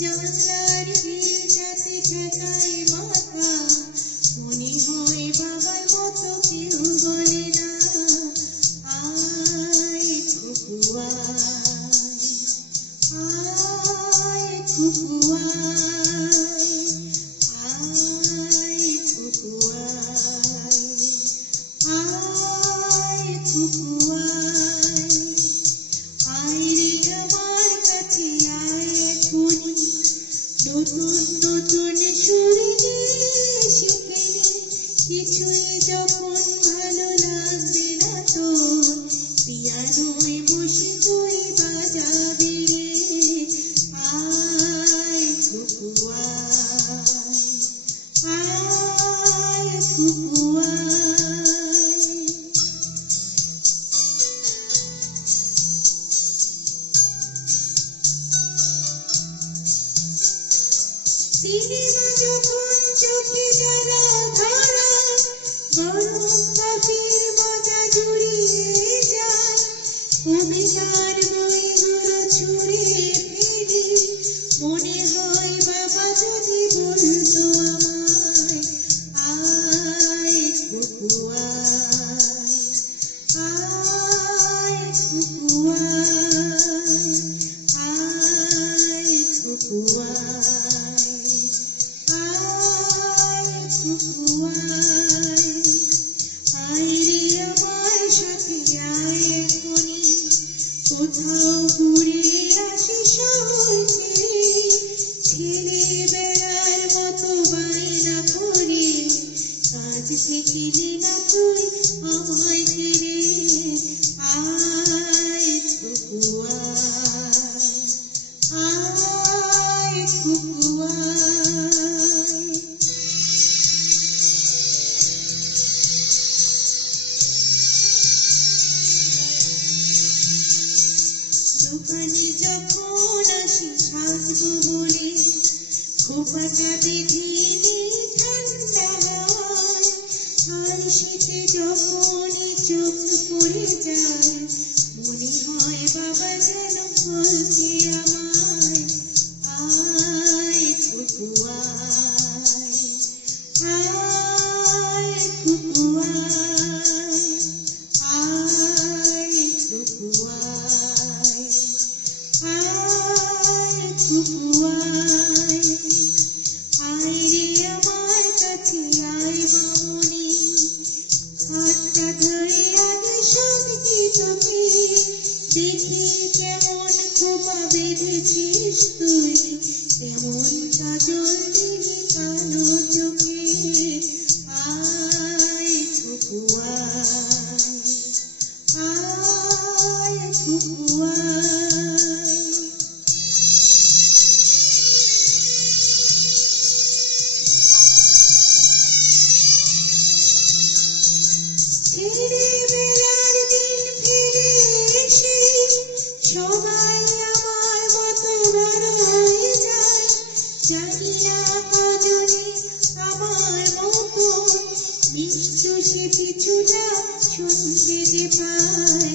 জানলার হিলটাতে ঠেকায় মাথা, মনে হয় বাবার মতো কেউ বলে না আয় খুকু আয় খুকু আয় খুকু আয় খুকু আয় রে আমার কাছে আয় এখনি, নতুন নতুন সুর নিয়ে শিখে নে, কিছুই যখন ভালো লাগবে না তোর, পিয়ানোয় বসে তুই বাজাবি রে আয় খুকু আয় খুকু সিনেমা যখন চোখে জ্বালা ধরা, গরম কফির মজা জুড়িয়ে যায়, কবিতার বইগুলো ছুঁড়ে ফেলি, মনে হয় বাবা যদি বলতো আমায় আয় খুকু আয় খুকু আয় খুকু আয় খুকু আয় রে আমার সাথে আয় এখনি, কোথাও ঘুরে আসি শহর ছেড়ে, ছেলেবেলার মতো বায়না করে, কাজ থেকে নে না তুই আমায় ছেড়ে আয় খুকু আয় খুকু দোকানে যখন আসি সাজবো বলে, খোপাটা বেঁধে নে ঠান্ডা হাওয়ায়, আর শীতে যখনই চোখ পড়ে যায়, মনে হয় বাবা যেন বলছে আমায় আয় খুকু আয় খুকু আয় খুকু আয় খুকু আয় রে আমার কাছে আয় মামনি, হাতটা ধরে আগে সঙ্গে তোকে, দেখি কেমন খোপা বেঁধেছিস তুই, কেমন কাজল দিলি কালো চোখে আয় খুকু আয় খুকু ছেলেবেলার দিন ফিরে এসে সবাই আমার মতো বড় হয়ে যায়, জানি না কজনে আমার মতো, নিশ্চয় সে কিছুটা শুনতে যে পায়